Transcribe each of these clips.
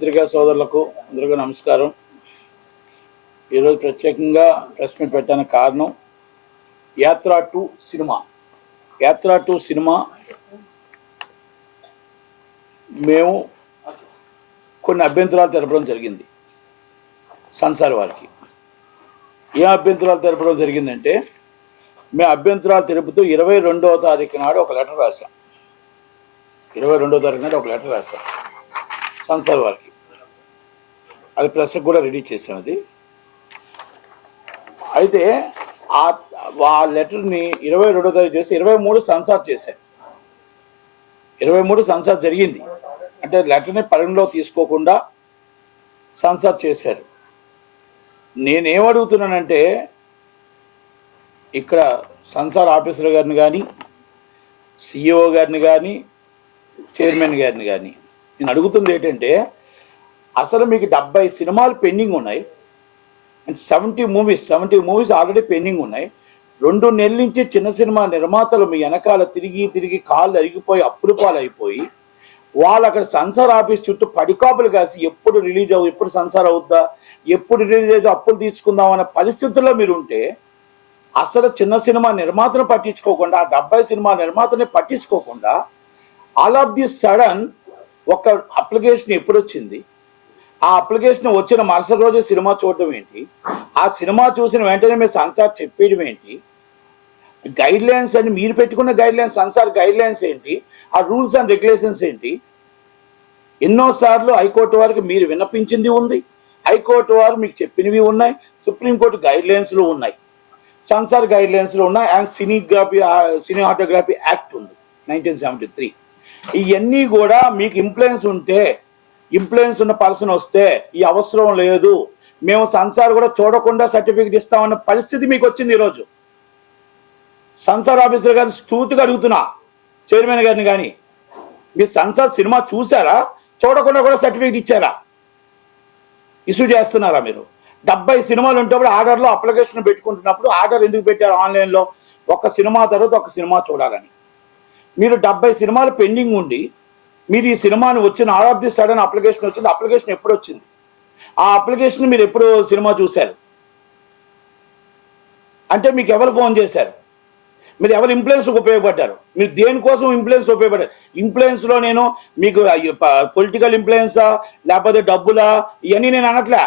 పత్రికా సోదరులకు అందరికీ నమస్కారం. ఈరోజు ప్రత్యేకంగా ప్రెస్ మీట్ పెట్టడానికి కారణం యాత్ర 2 సినిమా. యాత్ర 2 సినిమా మేము కొన్ని అభ్యంతరాలు తెలపడం జరిగింది. సంసార్ వారికి ఏ అభ్యంతరాలు తెలపడం జరిగిందంటే, మేము అభ్యంతరాలు తెలుపుతూ 22వ తారీఖు నాడు ఒక లెటర్ రాశాం. 22వ తారీఖు నాడు ఒక లెటర్ రాశాం సంసార్ వారికి. అది ప్రెస్కి కూడా రెడీ చేసాం. అది అయితే ఆ లెటర్ని 22వ తారీఖు చేసి 23 సంసార్ చేశారు. 23 సంసార్ జరిగింది. అంటే లెటర్ని పరిగణలో తీసుకోకుండా సంసార్ చేశారు. నేనేమడుగుతున్నానంటే, ఇక్కడ సంసార్ ఆఫీసర్ గారిని కానీ, సిఇఓ గారిని కానీ, చైర్మన్ గారిని కానీ నేను అడుగుతుంది ఏంటంటే, అసలు మీకు 70 సినిమాలు పెండింగ్ ఉన్నాయి. అండ్ 70 మూవీస్ ఆల్రెడీ పెండింగ్ ఉన్నాయి. 2 నెలల నుంచి చిన్న సినిమా నిర్మాతలు మీ వెనకాల తిరిగి కాళ్ళు అరిగిపోయి అప్పులు పాలైపోయి వాళ్ళు అక్కడ సంసార్ ఆఫీస్ చుట్టూ పడికాపులు కాసి ఎప్పుడు రిలీజ్ అవ్వు, ఎప్పుడు సంసార్ అవుద్దా, ఎప్పుడు రిలీజ్ అయితే అప్పులు తీర్చుకుందాం అనే పరిస్థితుల్లో మీరు ఉంటే, అసలు చిన్న సినిమా నిర్మాతను పట్టించుకోకుండా, ఆ 70 సినిమా నిర్మాతని పట్టించుకోకుండా ఆల్ ఆఫ్ ది సడన్ ఒక అప్లికేషన్ ఎప్పుడు వచ్చింది, ఆ అప్లికేషన్ వచ్చిన మరుసటి రోజు సినిమా చూడడం ఏంటి, ఆ సినిమా చూసిన వెంటనే మీరు సంసార్ చెప్పేయడం ఏంటి, గైడ్ లైన్స్ అని మీరు పెట్టుకున్న guide lines, Samsar guide lines ఏంటి, ఆ రూల్స్ అండ్ రెగ్యులేషన్స్ ఏంటి. ఎన్నోసార్లు హైకోర్టు వారికి మీరు విన్నపించింది ఉంది, హైకోర్టు వారు మీకు చెప్పినవి ఉన్నాయి, సుప్రీంకోర్టు గైడ్ లైన్స్లో ఉన్నాయి, సంసార్ గైడ్ లైన్స్లో ఉన్నాయి, అండ్ సినిమాటోగ్రఫీ యాక్ట్ ఉంది 1973. ఇవన్నీ కూడా మీకు ఇన్ఫ్లుయెన్స్ ఉన్న పర్సన్ వస్తే ఈ అవసరం లేదు, మేము సంసార్ కూడా చూడకుండా సర్టిఫికెట్ ఇస్తామన్న పరిస్థితి మీకు వచ్చింది. ఈరోజు సంసార్ ఆఫీసర్ గారిని స్టూత్గా అడుగుతున్నా, చైర్మన్ గారిని కానీ, మీరు సంసార్ సినిమా చూసారా, చూడకుండా కూడా సర్టిఫికెట్ ఇచ్చారా, ఇష్యూ చేస్తున్నారా? మీరు 70 సినిమాలు ఉంటప్పుడు ఆర్డర్లో అప్లికేషన్ పెట్టుకుంటున్నప్పుడు ఆర్డర్ ఎందుకు పెట్టారు ఆన్లైన్లో? ఒక సినిమా తర్వాత ఒక సినిమా చూడాలని. మీరు 70 సినిమాలు పెండింగ్ ఉండి మీరు ఈ సినిమాని వచ్చిన all of the sudden application వచ్చింది. అప్లికేషన్ ఎప్పుడు వచ్చింది? ఆ అప్లికేషన్ మీరు ఎప్పుడు సినిమా చూశారు అంటే మీకు ఎవరు ఫోన్ చేశారు? మీరు ఎవరు ఇన్ఫ్లుయెన్స్కి ఉపయోగపడ్డారు? మీరు దేనికోసం ఇన్ఫ్లుయెన్స్ ఉపయోగపడ్డారు? ఇన్ఫ్లుయెన్స్లో నేను మీకు పొలిటికల్ ఇన్ఫ్లుయెన్సా లేకపోతే డబ్బులా ఇవన్నీ నేను అనట్లే.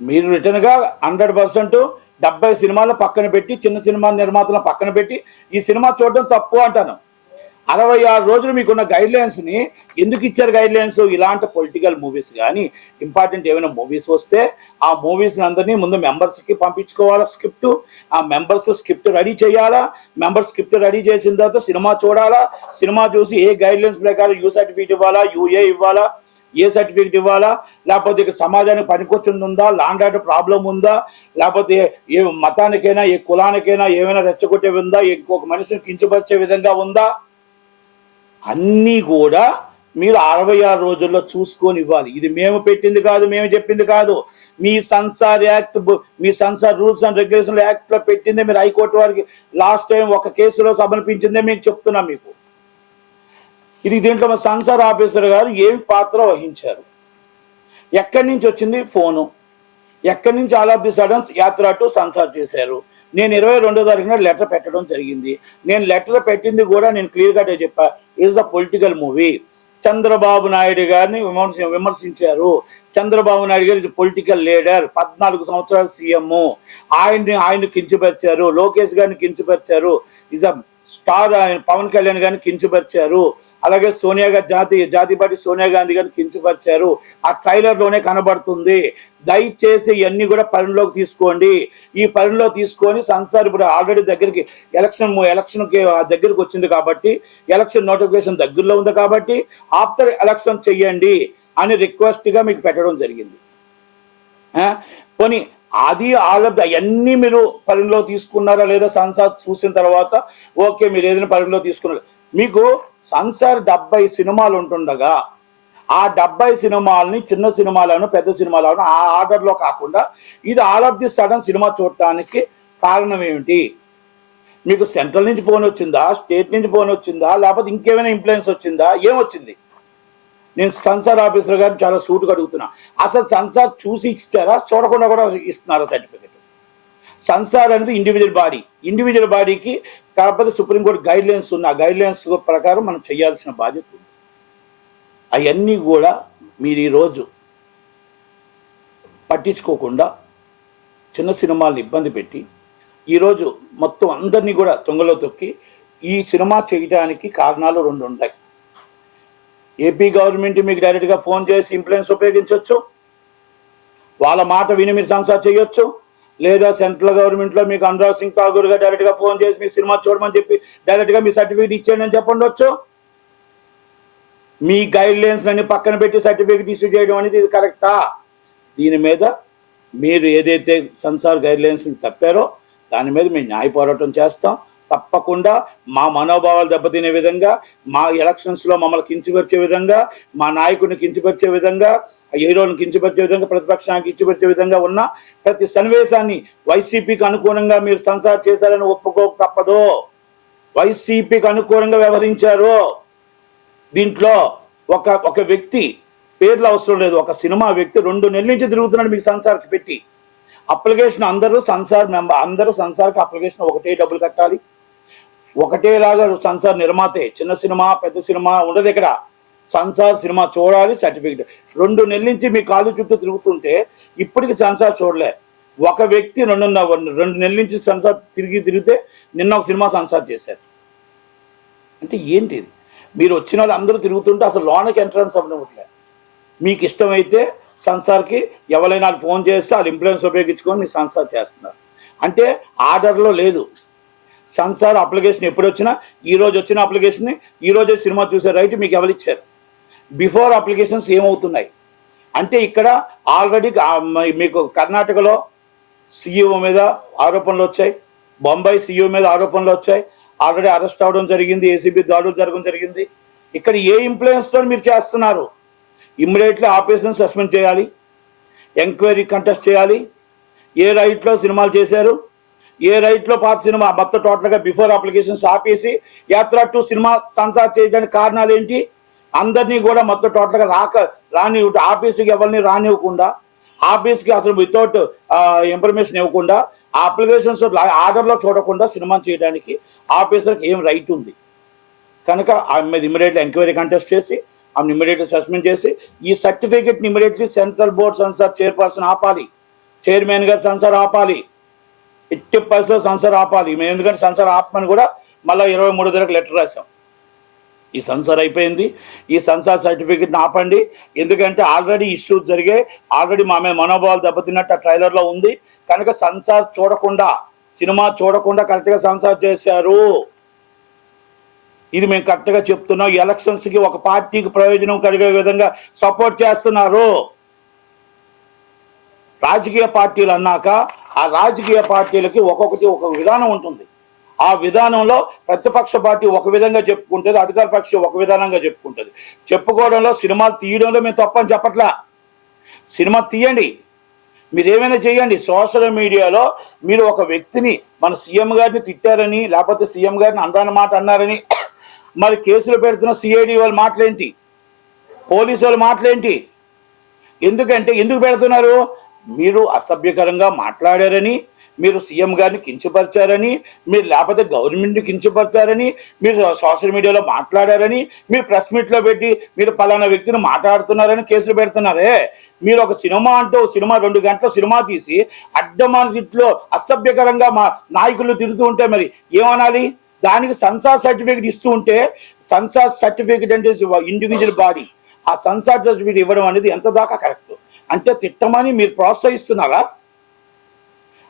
మీరు రిటర్న్గా 100% 70 సినిమాలు పక్కన పెట్టి, చిన్న సినిమా నిర్మాతలను పక్కన పెట్టి ఈ సినిమా చూడడం తప్పు అంటాను. 66 రోజులు మీకున్న గైడ్ లైన్స్ని ఎందుకు ఇచ్చారు? గైడ్ లైన్స్ ఇలాంటి పొలిటికల్ మూవీస్ కానీ, ఇంపార్టెంట్ ఏమైనా మూవీస్ వస్తే ఆ మూవీస్ని అందరినీ ముందు మెంబర్స్కి పంపించుకోవాలా స్క్రిప్ట్, ఆ మెంబర్స్ స్క్రిప్ట్ రెడీ చేయాలా, మెంబర్స్ స్క్రిప్ట్ రెడీ చేసిన తర్వాత సినిమా చూడాలా, సినిమా చూసి ఏ గైడ్ లైన్స్ ప్రకారం యూ సర్టిఫికేట్ ఇవ్వాలా, యూఏ ఇవ్వాలా, ఏ సర్టిఫికేట్ ఇవ్వాలా, లేకపోతే ఇక సమాజానికి పనికొచ్చింది ఉందా, లాండ్ ఆర్డర్ ప్రాబ్లం ఉందా, లేకపోతే ఏ మతానికైనా ఏ కులానికైనా ఏమైనా రెచ్చగొట్టే ఉందా, ఇంకొక మనిషిని కించపరిచే విధంగా ఉందా, అన్నీ కూడా మీరు 66 రోజుల్లో చూసుకొని ఇవ్వాలి. ఇది మేము పెట్టింది కాదు, మేము చెప్పింది కాదు. మీ సంసార్ యాక్ట్, మీ సంసార్ రూల్స్ అండ్ రెగ్యులేషన్ యాక్ట్లో పెట్టిందే. మీరు హైకోర్టు వారికి లాస్ట్ టైం ఒక కేసులో సమర్పించిందే మీకు చెప్తున్నా. మీకు ఇది దీంట్లో మా సంసార్ ఆఫీసర్ గారు ఏం పాత్ర వహించారు? ఎక్కడి నుంచి వచ్చింది ఫోను? ఎక్కడి నుంచి ఆల్ ఆఫ్ ది సడన్ యాత్ర 2 సంసార్ చేశారు? నేను 22వ తారీఖున లెటర్ పెట్టడం జరిగింది. నేను లెటర్ పెట్టింది కూడా నేను క్లియర్ కట్గా చెప్పా, it's a political movie. Chandrababu Naidu గారిని విమర్శించారు. చంద్రబాబు నాయుడు గారు ఇస్ పొలిటికల్ లీడర్, 14 సంవత్సరాలు సీఎం. ఆయన కించపరిచారు, లోకేష్ గారిని కించపరిచారు, is a star Pawan Kalyan గారిని కించపరిచారు, అలాగే సోనియా గారి జాతీయ పార్టీ సోనియా గాంధీ గారిని కించపరిచారు. ఆ ట్రైలర్లోనే కనబడుతుంది. దయచేసి ఇవన్నీ కూడా పరిణలోకి తీసుకోండి. ఈ పరిణలో తీసుకొని సంసార్ ఇప్పుడు ఆల్రెడీ దగ్గరికి ఎలక్షన్కి దగ్గరికి వచ్చింది కాబట్టి, ఎలక్షన్ నోటిఫికేషన్ దగ్గరలో ఉంది కాబట్టి ఆఫ్టర్ ఎలక్షన్ చెయ్యండి అని రిక్వెస్ట్గా మీకు పెట్టడం జరిగింది. పోనీ అది అవన్నీ మీరు పరిణలో తీసుకున్నారా లేదా? సంసార్ చూసిన తర్వాత ఓకే, మీరు ఏదైనా పరిణలో తీసుకున్నారు. మీకు సంసార్ 70 సినిమాలు ఉంటుండగా ఆ 70 సినిమాలని, చిన్న సినిమాలను పెద్ద సినిమాలను ఆ ఆర్డర్లో కాకుండా ఇది all of the sudden cinema చూడటానికి కారణం ఏమిటి? మీకు సెంట్రల్ నుంచి ఫోన్ వచ్చిందా, స్టేట్ నుంచి ఫోన్ వచ్చిందా, లేకపోతే ఇంకేమైనా ఇన్ఫ్లుయెన్స్ వచ్చిందా, ఏమొచ్చింది? నేను సెన్సార్ ఆఫీసర్ గారిని చాలా సూటుగా అడుగుతున్నా, అసలు సెన్సార్ చూసి ఇచ్చారా, చూడకుండా కూడా ఇస్తున్నారా సర్టిఫికెట్? సెన్సార్ అనేది ఇండివిజువల్ బాడీకి కాకపోతే సుప్రీంకోర్టు గైడ్ లైన్స్ ఉన్న గైడ్ లైన్స్ ప్రకారం మనం చేయాల్సిన బాధ్యత ఉంది. అవన్నీ కూడా మీరు ఈరోజు పట్టించుకోకుండా చిన్న సినిమాలను ఇబ్బంది పెట్టి ఈరోజు మొత్తం అందరినీ కూడా తొంగలో తొక్కి ఈ సినిమా చేయడానికి కారణాలు 2 ఉంటాయి. ఏపీ గవర్నమెంట్ మీకు డైరెక్ట్గా ఫోన్ చేసి ఇన్ఫ్లుయెన్స్ ఉపయోగించవచ్చు, వాళ్ళ మాట విని మీరు సెన్సార్ చేయొచ్చు. లేదా సెంట్రల్ గవర్నమెంట్లో మీకు అనురాగ్ సింగ్ ఠాగూర్ గారు డైరెక్ట్గా ఫోన్ చేసి మీ సినిమా చూడమని చెప్పి డైరెక్ట్గా మీ సర్టిఫికేట్ ఇచ్చేయండి అని చెప్పండొచ్చు. మీ గైడ్ లైన్స్ అన్ని పక్కన పెట్టి సర్టిఫికేట్ ఇష్యూ చేయడం అనేది ఇది కరెక్టా? దీని మీద మీరు ఏదైతే సెన్సార్ గైడ్ లైన్స్ తప్పారో దాని మీద మేము న్యాయ పోరాటం చేస్తాం. తప్పకుండా మా మనోభావాలు దెబ్బతినే విధంగా, మా ఎలక్షన్స్లో మమ్మల్ని కించపరిచే విధంగా, మా నాయకుడిని కించపరిచే విధంగా, హీరోని కించపరిచే విధంగా, ప్రతిపక్షానికి కించపరిచే విధంగా ఉన్న ప్రతి సన్నివేశాన్ని వైసీపీకి అనుకూలంగా మీరు సెన్సార్ చేశారని ఒప్పుకోక తప్పదు. వైసీపీకి అనుకూలంగా వ్యవహరించారు. దీంట్లో ఒక వ్యక్తి పేర్లు అవసరం లేదు, ఒక సినిమా వ్యక్తి 2 నెలల నుంచి తిరుగుతున్నాడు మీకు సెన్సార్కి పెట్టి. అప్లికేషన్ అందరూ సెన్సార్కి అప్లికేషన్ ఒకటే డబ్బులు కట్టాలి, ఒకటేలాగా సెన్సార్ నిర్మాతే. చిన్న సినిమా పెద్ద సినిమా ఉండదు ఇక్కడ. సెన్సార్ సినిమా చూడాలి, సర్టిఫికేట్. 2 నెలల నుంచి మీ కాలు చుట్టూ తిరుగుతుంటే ఇప్పటికి సెన్సార్ చూడలే. ఒక వ్యక్తి 2 నెలల నుంచి సెన్సార్ తిరిగితే నిన్న ఒక సినిమా సెన్సార్ చేశారు. అంటే ఏంటిది? మీరు వచ్చిన వాళ్ళు అందరూ తిరుగుతుంటే అసలు లోనకి ఎంట్రన్స్ అవ్వట్లేదు. మీకు ఇష్టమైతే సెన్సార్కి ఎవరైనా ఫోన్ చేస్తే వాళ్ళు ఇన్ఫ్లుయెన్స్ ఉపయోగించుకొని మీరు సెన్సార్ చేస్తున్నారు. అంటే ఆర్డర్లో లేదు. సెన్సార్ అప్లికేషన్ ఎప్పుడు వచ్చినా, ఈరోజు వచ్చిన అప్లికేషన్ని ఈరోజే సినిమా చూసే రైట్ మీకు ఎవరు ఇచ్చారు? బిఫోర్ అప్లికేషన్స్ ఏమవుతున్నాయి అంటే ఇక్కడ ఆల్రెడీ మీకు కర్ణాటకలో సీఈఓ మీద ఆరోపణలు వచ్చాయి, బొంబాయి సీఈఓ మీద ఆరోపణలు వచ్చాయి, ఆల్రెడీ అరెస్ట్ అవ్వడం జరిగింది, ఏసీబీ దాడులు జరగడం జరిగింది. ఇక్కడ ఏ ఇన్ఫ్లుయెన్స్తో మీరు చేస్తున్నారు? ఇమ్మీడియట్లీ ఆపరేషన్ సస్పెండ్ చేయాలి, ఎంక్వైరీ కంటెస్ట్ చేయాలి. ఏ రైట్లో సినిమాలు చేశారు, ఏ రైట్లో పాత సినిమా మొత్తం టోటల్గా బిఫోర్ అప్లికేషన్స్ ఆపేసి యాత్ర 2 సినిమా సెన్సార్ చేయడానికి కారణాలు ఏంటి? అందరినీ కూడా మొత్తం టోటల్గా రాని ఆఫీస్కి ఎవరిని రానివ్వకుండా, ఆఫీస్కి అసలు వితౌట్ ఇన్ఫర్మేషన్ ఇవ్వకుండా, ఆ అప్లికేషన్స్ ఆర్డర్లో చూడకుండా సినిమా చేయడానికి ఆఫీసర్కి ఏం రైట్ ఉంది? కనుక ఆమె మీద ఇమ్మీడియట్లీ ఎంక్వైరీ కంటెస్ట్ చేసి ఆమెను ఇమ్మీడియట్లీ సస్పెండ్ చేసి ఈ సర్టిఫికేట్ని immediately central board censor chairperson ఆపాలి, చైర్మన్ గారు సెన్సార్ ఆపాలి, ఎట్టి పరిస్థితుల్లో సెన్సార్ ఆపాలి. మేము ఎందుకంటే సెన్సార్ ఆపమని కూడా మళ్ళీ 23 దగ్గరకు లెటర్ రాసాం. ఈ సెన్సార్ అయిపోయింది, ఈ సెన్సార్ సర్టిఫికేట్ని ఆపండి. ఎందుకంటే ఆల్రెడీ ఇష్యూస్ జరిగాయి, ఆల్రెడీ మా మీద మనోభావాలు దెబ్బతిన్నట్టు ఆ ట్రైలర్లో ఉంది. కనుక సెన్సార్ చూడకుండా, సినిమా చూడకుండా కరెక్ట్గా సెన్సార్ చేశారు. ఇది మేము కరెక్ట్గా చెప్తున్నాం. ఎలక్షన్స్కి ఒక పార్టీకి ప్రయోజనం కలిగే విధంగా సపోర్ట్ చేస్తున్నారు. రాజకీయ పార్టీలు అన్నాక ఆ రాజకీయ పార్టీలకి ఒక్కొక్కటి ఒక విధానం ఉంటుంది. ఆ విధానంలో ప్రతిపక్ష పార్టీ ఒక విధంగా చెప్పుకుంటుంది, అధికార పక్షం ఒక విధానంగా చెప్పుకుంటుంది. చెప్పుకోవడంలో, సినిమాలు తీయడంలో మేము తప్పని చెప్పట్లా. సినిమా తీయండి, మీరు ఏమైనా చేయండి. సోషల్ మీడియాలో మీరు ఒక వ్యక్తిని మన సీఎం గారిని తిట్టారని, లేకపోతే సీఎం గారిని అందాన మాట అన్నారని మరి కేసులు పెడుతున్న సిఐడి వాళ్ళ మాటలేంటి, పోలీసు వాళ్ళ మాటలేంటి? ఎందుకు పెడుతున్నారు? మీరు అసభ్యకరంగా మాట్లాడారని, మీరు సీఎం గారిని కించపరిచారని, మీరు లేకపోతే గవర్నమెంట్ని కించపరిచారని, మీరు సోషల్ మీడియాలో మాట్లాడారని, మీరు ప్రెస్ మీట్లో పెట్టి మీరు పలానా వ్యక్తిని మాట్లాడుతున్నారని కేసులు పెడుతున్నారే. మీరు ఒక సినిమా అంటూ సినిమా 2 గంటల సినిమా తీసి అడ్డమాన తిట్లో అసభ్యకరంగా మా నాయకులు తిరుగుతూ ఉంటే మరి ఏమనాలి? దానికి సెన్సార్ సర్టిఫికేట్ ఇస్తూ ఉంటే, సెన్సార్ సర్టిఫికేట్ అంటే ఇండివిజువల్ బాడీ, ఆ సెన్సార్ సర్టిఫికేట్ ఇవ్వడం అనేది ఎంత దాకా కరెక్ట్? అంటే తిట్టమని మీరు ప్రోత్సహిస్తున్నారా?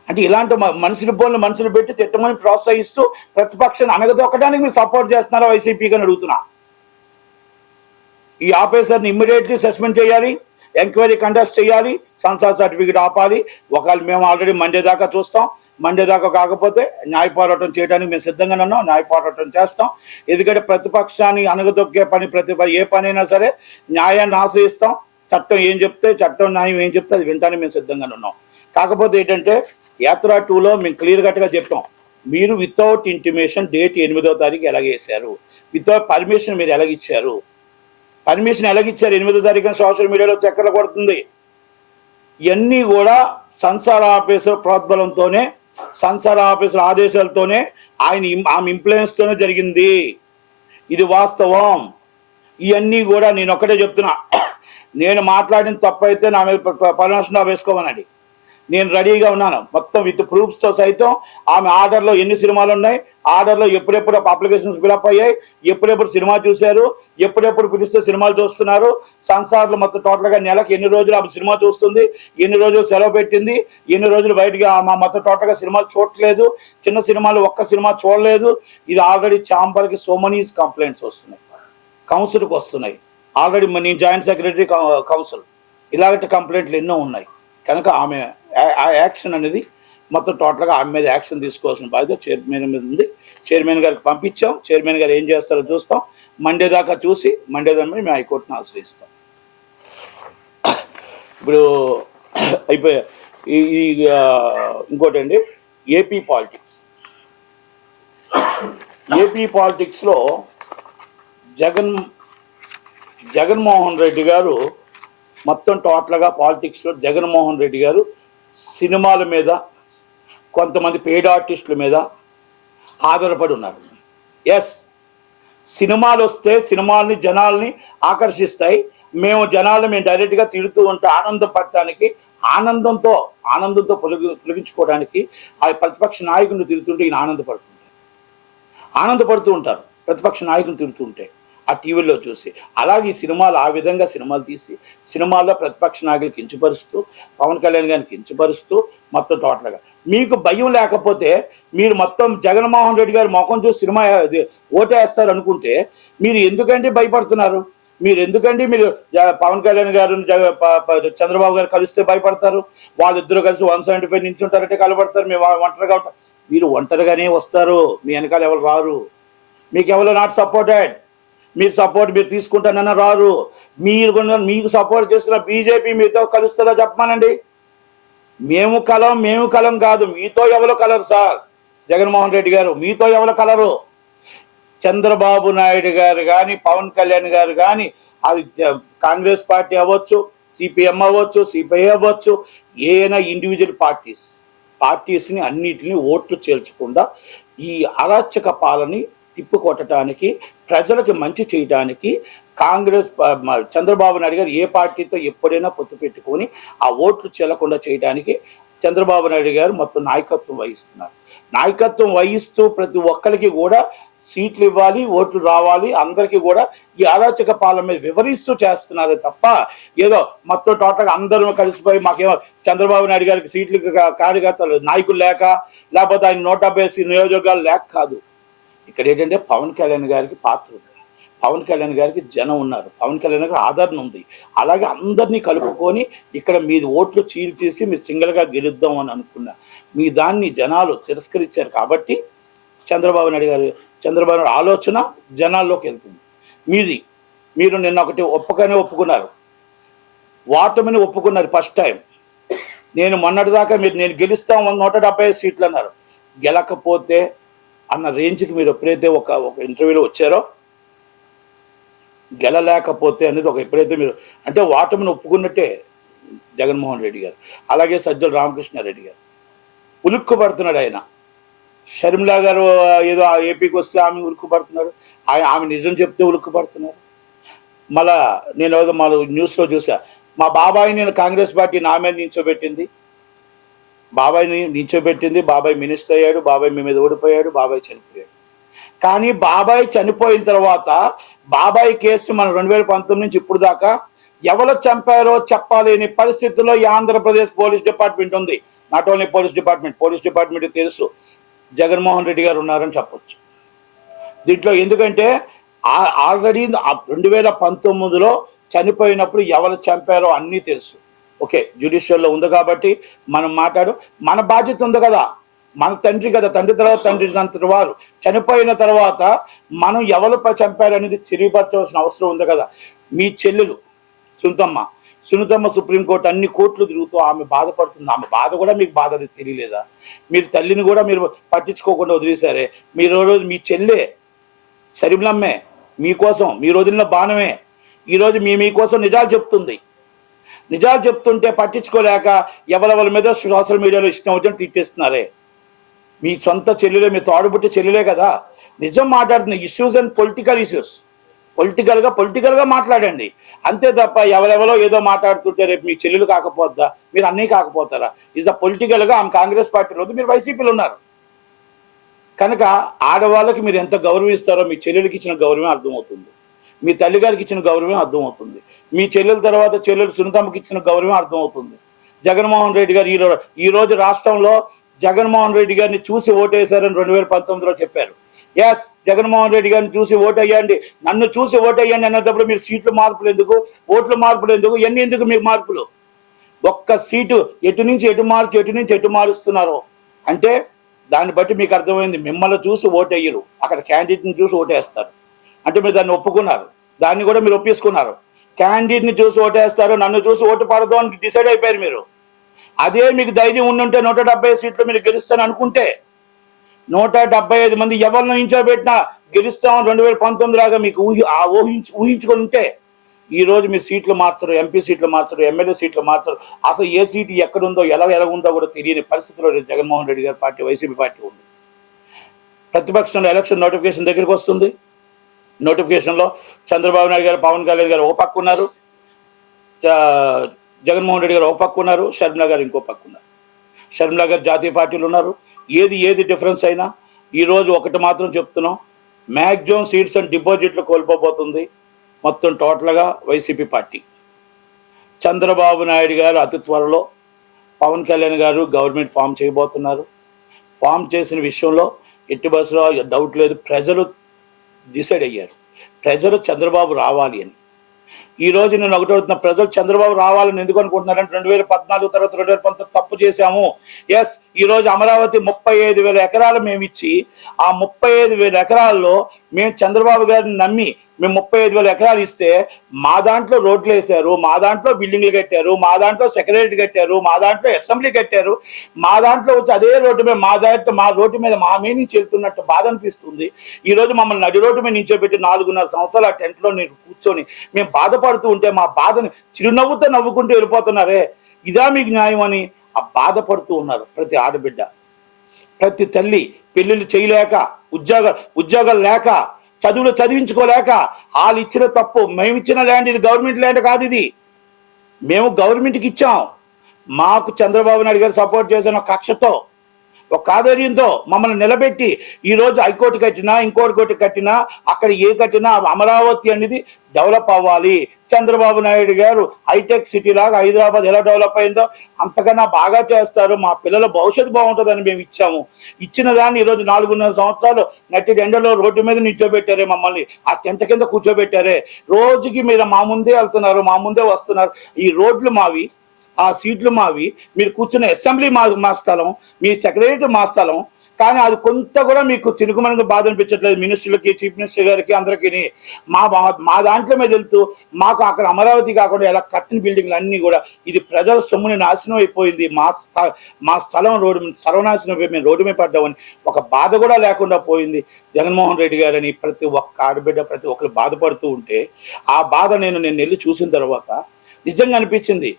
అంటే ఇలాంటి మనుషులు పెట్టి తిట్టమని ప్రోత్సహిస్తూ ప్రతిపక్షాన్ని అనగదొక్కడానికి మీరు సపోర్ట్ చేస్తున్నారా వైసీపీకి అని అడుగుతున్నా. ఈ ఆఫీసర్ని ఇమ్మీడియట్లీ సస్పెండ్ చేయాలి, ఎంక్వైరీ కండక్ట్ చేయాలి, సెన్సార్ సర్టిఫికేట్ ఆపాలి. ఒకవేళ మేము ఆల్రెడీ మండే దాకా చూస్తాం, మండే దాకా కాకపోతే న్యాయ పోరాటం చేయడానికి మేము సిద్ధంగానే ఉన్నాం, న్యాయ పోరాటం చేస్తాం. ఎందుకంటే ప్రతిపక్షాన్ని అనగదొక్కే ఏ పనైనా సరే న్యాయాన్ని ఆశ్రయిస్తాం. చట్టం ఏం చెప్తే, చట్టం న్యాయం ఏం చెప్తే అది వింటానికి మేము సిద్ధంగానే ఉన్నాం. కాకపోతే ఏంటంటే యాత్ర 2లో మేము క్లియర్ కట్గా చెప్పాం, మీరు వితౌట్ ఇంటిమేషన్ డేట్ 8వ తారీఖు ఎలాగేశారు, వితౌట్ పర్మిషన్ మీరు ఎలాగిచ్చారు? పర్మిషన్ ఎలాగిచ్చారు 8వ తారీఖున సోషల్ మీడియాలో చక్కర్లు కొడుతుంది. ఇవన్నీ కూడా సంసార ఆఫీసర్ ప్రోద్బలంతోనే, సంసార ఆఫీసర్ ఆదేశాలతోనే, ఆమె ఇన్ఫ్లుయెన్స్తోనే జరిగింది. ఇది వాస్తవం. ఇవన్నీ కూడా నేను ఒక్కటే చెప్తున్నా, నేను మాట్లాడిన తప్పైతే నా మీద పర్మిషన్ వేసుకోమనండి. నేను రెడీగా ఉన్నాను మొత్తం విత్ ప్రూఫ్స్తో సైతం. ఆమె ఆర్డర్లో ఎన్ని సినిమాలు ఉన్నాయి, ఆర్డర్లో ఎప్పుడెప్పుడు అప్లికేషన్స్ ఫిలప్ అయ్యాయి, ఎప్పుడెప్పుడు సినిమా చూశారు, ఎప్పుడెప్పుడు పిలిస్తే సినిమాలు చూస్తున్నారు, సంసార్లు మొత్తం టోటల్గా నెలకు ఎన్ని రోజులు ఆమె సినిమా చూస్తుంది, ఎన్ని రోజులు సెలవు పెట్టింది, ఎన్ని రోజులు బయటికి మా మొత్తం టోటల్గా సినిమాలు చూడట్లేదు, చిన్న సినిమాలు ఒక్క సినిమా చూడలేదు. ఇది ఆల్రెడీ ఛాంబర్కి సో మెనీ కంప్లైంట్స్ వస్తున్నాయి, కౌన్సిల్కి వస్తున్నాయి. ఆల్రెడీ నేను జాయింట్ సెక్రటరీ కౌన్సిల్, ఇలాంటి కంప్లైంట్లు ఎన్నో ఉన్నాయి. కనుక ఆమె యాక్షన్ అనేది మొత్తం టోటల్గా ఆమె మీద యాక్షన్ తీసుకోవాల్సిన బాధ్యత చైర్మన్ మీద ఉంది. చైర్మన్ గారికి పంపించాం. చైర్మన్ గారు ఏం చేస్తారో చూస్తాం. మండే దాకా చూసి మండే దాకా మేము హైకోర్టును ఆశ్రయిస్తాం. ఇప్పుడు అయిపోయా. ఇంకోటి అండి, ఏపీ పాలిటిక్స్లో జగన్మోహన్ రెడ్డి గారు మొత్తం టోటల్గా పాలిటిక్స్లో జగన్మోహన్ రెడ్డి గారు సినిమాల మీద, కొంతమంది పెయిడ్ ఆర్టిస్టుల మీద ఆధారపడి ఉన్నారు. ఎస్, సినిమాలు వస్తే సినిమాలని జనాల్ని ఆకర్షిస్తాయి. మేము డైరెక్ట్గా తిడుతూ ఉంటే ఆనందపడటానికి, ఆనందంతో పొలిగించుకోవడానికి ఆ ప్రతిపక్ష నాయకుడిని తిడుతుంటే ఈయన ఆనందపడుతూ ఉంటారు. ప్రతిపక్ష నాయకుని తిడుతూ ఉంటే ఆ టీవీలో చూసి. అలాగే ఈ సినిమాలు ఆ విధంగా సినిమాలు తీసి సినిమాల్లో ప్రతిపక్ష నాయకులు కించపరుస్తూ, పవన్ కళ్యాణ్ గారిని కించపరుస్తూ మొత్తం టోటల్గా. మీకు భయం లేకపోతే మీరు మొత్తం జగన్మోహన్ రెడ్డి గారి ముఖం చూసి సినిమా ఓటేస్తారు అనుకుంటే మీరు ఎందుకంటే భయపడుతున్నారు? మీరు పవన్ కళ్యాణ్ గారు చంద్రబాబు గారు కలిస్తే భయపడతారు? వాళ్ళిద్దరూ కలిసి 175 నుంచి ఉంటారంటే కలబడతారు. మేము ఒంటరిగా ఉంటాం. మీరు ఒంటరిగానే వస్తారు, మీ వెనకాల ఎవరు రారు. మీకు ఎవరు నాట్ సపోర్టెడ్. మీరు తీసుకుంటానన్నా రారు. మీకు సపోర్ట్ చేస్తున్న బీజేపీ మీతో కలుస్తుందా చెప్పమానండి. మేము కలం కాదు, మీతో ఎవరు కలరు సార్? జగన్మోహన్ రెడ్డి గారు మీతో ఎవరు కలరు? చంద్రబాబు నాయుడు గారు కానీ, పవన్ కళ్యాణ్ గారు కానీ, అది కాంగ్రెస్ పార్టీ అవ్వచ్చు, సిపిఎం అవ్వచ్చు, సిపిఐ అవ్వచ్చు, ఏదైనా ఇండివిజువల్ పార్టీస్ని అన్నిటిని ఓట్లు చేర్చకుండా ఈ అరాచక పాలని తిప్పుకొట్టడానికి, ప్రజలకు మంచి చేయడానికి చంద్రబాబు నాయుడు గారు ఏ పార్టీతో ఎప్పుడైనా పొత్తు పెట్టుకొని ఆ ఓట్లు చెల్లకుండా చేయడానికి చంద్రబాబు నాయుడు గారు మొత్తం నాయకత్వం వహిస్తూ ప్రతి ఒక్కరికి కూడా సీట్లు ఇవ్వాలి, ఓట్లు రావాలి, అందరికీ కూడా ఈ అరాచక పాలన మీద వివరిస్తూ చేస్తున్నారు తప్ప ఏదో మొత్తం టోటల్గా అందరూ కలిసిపోయి మాకేమో చంద్రబాబు నాయుడు గారికి సీట్లు కార్యకర్తలు నాయకులు లేకపోతే ఆయన 170 నియోజకవర్గాలు లేక కాదు. ఇక్కడ ఏంటంటే పవన్ కళ్యాణ్ గారికి పాత్ర ఉంది, పవన్ కళ్యాణ్ గారికి జనం ఉన్నారు, పవన్ కళ్యాణ్ గారికి ఆదరణ ఉంది. అలాగే అందరినీ కలుపుకొని ఇక్కడ మీది ఓట్లు చీల్చేసి మీరు సింగిల్గా గెలుద్దాం అని అనుకున్నా మీ దాన్ని జనాలు తిరస్కరించారు. కాబట్టి చంద్రబాబు నాయుడు ఆలోచన జనాల్లోకి వెళ్తుంది. మీరు నిన్న ఒకటి ఒప్పుకున్నారు, ఓటమిని ఒప్పుకున్నారు ఫస్ట్ టైం. నేను మొన్నటిదాకా నేను గెలుస్తాం 175 సీట్లు అన్నారు. గెలకపోతే అన్న రేంజ్కి మీరు ఎప్పుడైతే ఒక ఇంటర్వ్యూలో వచ్చారో, గెలలేకపోతే అనేది ఎప్పుడైతే మీరు అంటే ఓటమిని ఒప్పుకున్నట్టే జగన్మోహన్ రెడ్డి గారు. అలాగే సజ్జల రామకృష్ణారెడ్డి గారు ఉలుక్కుపడుతున్నాడు. ఆయన షర్మిలా గారు ఏదో ఏపీకి వస్తే ఆమె ఉలుక్కుపడుతున్నారు, ఆమె నిజం చెప్తే ఉలుక్కుపడుతున్నారు. మళ్ళా నేను న్యూస్లో చూసా, మా బాబాయిని నేను కాంగ్రెస్ పార్టీ నా మీద నించోబెట్టింది, బాబాయ్ మినిస్టర్ అయ్యాడు, బాబాయ్ మీ మీద ఓడిపోయాడు, బాబాయ్ చనిపోయాడు. కానీ బాబాయ్ చనిపోయిన తర్వాత బాబాయ్ కేసు మన 2019 నుంచి ఇప్పుడు దాకా ఎవరు చంపారో చెప్పలేని పరిస్థితుల్లో ఈ ఆంధ్రప్రదేశ్ పోలీస్ డిపార్ట్మెంట్ ఉంది. నాట్ ఓన్లీ పోలీస్ డిపార్ట్మెంట్ తెలుసు జగన్మోహన్ రెడ్డి గారు ఉన్నారని చెప్పొచ్చు దీంట్లో. ఎందుకంటే ఆల్రెడీ 2019లో చనిపోయినప్పుడు ఎవరు చంపారో అన్నీ తెలుసు. ఓకే, జ్యుడిషియల్లో ఉంది కాబట్టి మనం మన బాధ్యత ఉంది కదా, మన తండ్రి కదా, తండ్రి తర్వాత వారు చనిపోయిన తర్వాత మనం ఎవరు చంపారనేది తెలియపరచవలసిన అవసరం ఉంది కదా. మీ చెల్లెలు సునీతమ్మ సుప్రీంకోర్టు అన్ని కోర్టులు తిరుగుతూ ఆమె బాధపడుతుంది. ఆమె బాధ కూడా మీకు బాధ తెలియలేదా? మీరు తల్లిని కూడా మీరు పట్టించుకోకుండా వదిలేశారే. మీరు రోజు మీ చెల్లె సరిమలమ్మే మీకోసం మీరు వదిలిన బాణమే ఈరోజు మీకోసం నిజాలు చెప్తుంది. నిజాలు చెప్తుంటే పట్టించుకోలేక ఎవరెవరి మీద సోషల్ మీడియాలో ఇష్టం వచ్చినట్టు తిట్టేస్తున్నారే. మీ సొంత చెల్లెలే, మీ తోడుబుట్టి చెల్లెలే కదా. నిజం మాట్లాడుతున్న ఇష్యూస్ అండ్ పొలిటికల్ ఇష్యూస్, పొలిటికల్గా మాట్లాడండి అంతే తప్ప ఎవరెవరో ఏదో మాట్లాడుతుంటే రేపు మీ చెల్లెలు కాకపోద్దా, మీరు అన్నీ కాకపోతారా? ఇస్ ద పొలిటికల్గా ఆమె కాంగ్రెస్ పార్టీలో ఉంది, మీరు వైసీపీలో ఉన్నారు కనుక ఆడవాళ్ళకి మీరు ఎంత గౌరవిస్తారో మీ చెల్లెలకి ఇచ్చిన గౌరవం అర్థమవుతుంది, మీ తల్లిగారికి ఇచ్చిన గౌరవం అర్థమవుతుంది, మీ చెల్లెల తర్వాత చెల్లెలు సునీతమ్మకి ఇచ్చిన గౌరవం అర్థమవుతుంది. జగన్మోహన్ రెడ్డి గారు ఈరోజు రాష్ట్రంలో జగన్మోహన్ రెడ్డి గారిని చూసి ఓటేశారని 2019లో చెప్పారు. ఎస్, జగన్మోహన్ రెడ్డి గారిని చూసి ఓటేయండి, నన్ను చూసి ఓటేయండి అన్నప్పుడు మీరు సీట్లు మార్పులు ఎందుకు, ఓట్లు మార్పులు ఎందుకు, ఎన్ని ఎందుకు మీకు మార్పులు? ఒక్క సీటు ఎటు నుంచి ఎటు మారుస్తున్నారో అంటే దాన్ని బట్టి మీకు అర్థమైంది. మిమ్మల్ని చూసి ఓటేయరు, అక్కడ క్యాండిడేట్ని చూసి ఓటేస్తారు. అంటే మీరు దాన్ని ఒప్పుకున్నారు, దాన్ని కూడా మీరు ఒప్పేసుకున్నారు. క్యాండిడేట్ని చూసి ఓటేస్తారు, నన్ను చూసి ఓటు పడదు అని డిసైడ్ అయిపోయారు మీరు. అదే మీకు ధైర్యం ఉండుంటే 170 సీట్లు మీరు గెలుస్తాను అనుకుంటే 175 మంది ఎవరిని నించోబెట్టినా గెలుస్తామని 2019 లాగా మీకు ఊహించుకొని ఉంటే ఈరోజు మీరు సీట్లు మార్చరు, ఎంపీ సీట్లు మార్చరు, ఎమ్మెల్యే సీట్లు మార్చరు. అసలు ఏ సీటు ఎక్కడుందో ఎలా ఉందో కూడా తెలియని పరిస్థితిలో జగన్మోహన్ రెడ్డి గారి పార్టీ, వైసీపీ పార్టీ ఉంది. ప్రతిపక్షంలో ఎలక్షన్ నోటిఫికేషన్ దగ్గరికి వస్తుంది. నోటిఫికేషన్లో చంద్రబాబు నాయుడు గారు, పవన్ కళ్యాణ్ గారు ఒక పక్క ఉన్నారు, జగన్మోహన్ రెడ్డి గారు ఒక పక్క ఉన్నారు, షర్మిలా గారు ఇంకో పక్క ఉన్నారు. షర్మిలా గారు జాతీయ పార్టీలు ఉన్నారు. ఏది డిఫరెన్స్ అయినా ఈరోజు ఒకటి మాత్రం చెప్తున్నాం, మ్యాక్సిమం సీట్స్ అండ్ డిపాజిట్లు కోల్పోబోతుంది మొత్తం టోటల్గా వైసీపీ పార్టీ. చంద్రబాబు నాయుడు గారు అతి త్వరలో పవన్ కళ్యాణ్ గారు గవర్నమెంట్ ఫామ్ చేయబోతున్నారు. ఫామ్ చేసిన విషయంలో ఎట్టి బస్సులో డౌట్ లేదు, ప్రజలు డిసైడ్ అయ్యారు. ప్రజలు చంద్రబాబు రావాలి అని. ఈరోజు నేను ఒకటి అడుగుతున్న, ప్రజలు చంద్రబాబు రావాలని ఎందుకు అనుకుంటున్నారంటే 2014 తర్వాత 2019 తప్పు చేశాము. ఎస్, ఈరోజు అమరావతి 35,000 ఎకరాలు మేము ఇచ్చి ఆ 35,000 ఎకరాల్లో మేము చంద్రబాబు గారిని నమ్మి మేము 35,000 ఎకరాలు ఇస్తే మా దాంట్లో రోడ్లు వేశారు, మా దాంట్లో బిల్డింగ్లు కట్టారు, మా దాంట్లో సెక్రటరీ కట్టారు, మా దాంట్లో అసెంబ్లీ కట్టారు, మా దాంట్లో వచ్చి అదే రోడ్డు మీద మా రోడ్డు మీద మా మీద నుంచి వెళ్తున్నట్టు బాధ అనిపిస్తుంది. ఈరోజు మమ్మల్ని నడి రోడ్డు మీద నించోబెట్టి 4.5 సంవత్సరాలు ఆ టెంట్లో నేను కూర్చొని మేము బాధపడుతూ ఉంటే మా బాధని చిరునవ్వుతో నవ్వుకుంటూ వెళ్ళిపోతున్నారే, ఇదా మీకు న్యాయం అని ఆ బాధపడుతూ ఉన్నారు ప్రతి ఆడబిడ్డ, ప్రతి తల్లి. పెళ్లిళ్ళు చేయలేక, ఉద్యోగాలు లేక, చదువులు చదివించుకోలేక వాళ్ళు ఇచ్చిన తప్పు. మేము ఇచ్చిన ల్యాండ్ ఇది గవర్నమెంట్ ల్యాండ్ కాదు, ఇది మేము గవర్నమెంట్కి ఇచ్చాం. మాకు చంద్రబాబు నాయుడు గారు సపోర్ట్ చేసిన కక్షతో, ఒక ఆధ్వర్యంతో మమ్మల్ని నిలబెట్టి ఈరోజు హైకోర్టు కట్టినా, ఇంకోటి కట్టినా, అక్కడ కట్టినా అమరావతి అనేది డెవలప్ అవ్వాలి. చంద్రబాబు నాయుడు గారు హైటెక్ సిటీ లాగా హైదరాబాద్ ఎలా డెవలప్ అయిందో అంతకన్నా బాగా చేస్తారు, మా పిల్లల భవిష్యత్తు బాగుంటుందని మేము ఇచ్చాము. ఇచ్చిన దాన్ని ఈరోజు 4.5 సంవత్సరాలు నట్టి ఎండలో రోడ్డు మీద నిల్చోబెట్టారే, మమ్మల్ని ఆ టెంట కింద కూర్చోబెట్టారే. రోజుకి మీరు మా ముందే వెళ్తున్నారు, మా ముందే వస్తున్నారు. ఈ రోడ్లు మావి, ఆ సీట్లు మావి, మీరు కూర్చున్న అసెంబ్లీ మా స్థలం, మీ సెక్రటరీ మా స్థలం. కానీ అది కొంత కూడా మీకు చిరుకుమనకు బాధ అనిపించట్లేదు. మినిస్టర్లకి, చీఫ్ మినిస్టర్ గారికి, అందరికీ మా దాంట్లో మీద వెళ్తూ మాకు అక్కడ అమరావతి కాకుండా ఎలా కట్టిన బిల్డింగ్లు అన్నీ కూడా ఇది ప్రజల సొమ్ముని నాశనం అయిపోయింది, మా స్థలం సర్వనాశనం అయిపోయి మేము రోడ్డు మీద పడ్డామని ఒక బాధ కూడా లేకుండా పోయింది జగన్మోహన్ రెడ్డి గారని ప్రతి ఒక్క ఆడబిడ్డ, ప్రతి ఒక్కరు బాధపడుతూ ఉంటే ఆ బాధ నేను వెళ్ళి చూసిన తర్వాత నిజంగా అనిపించింది.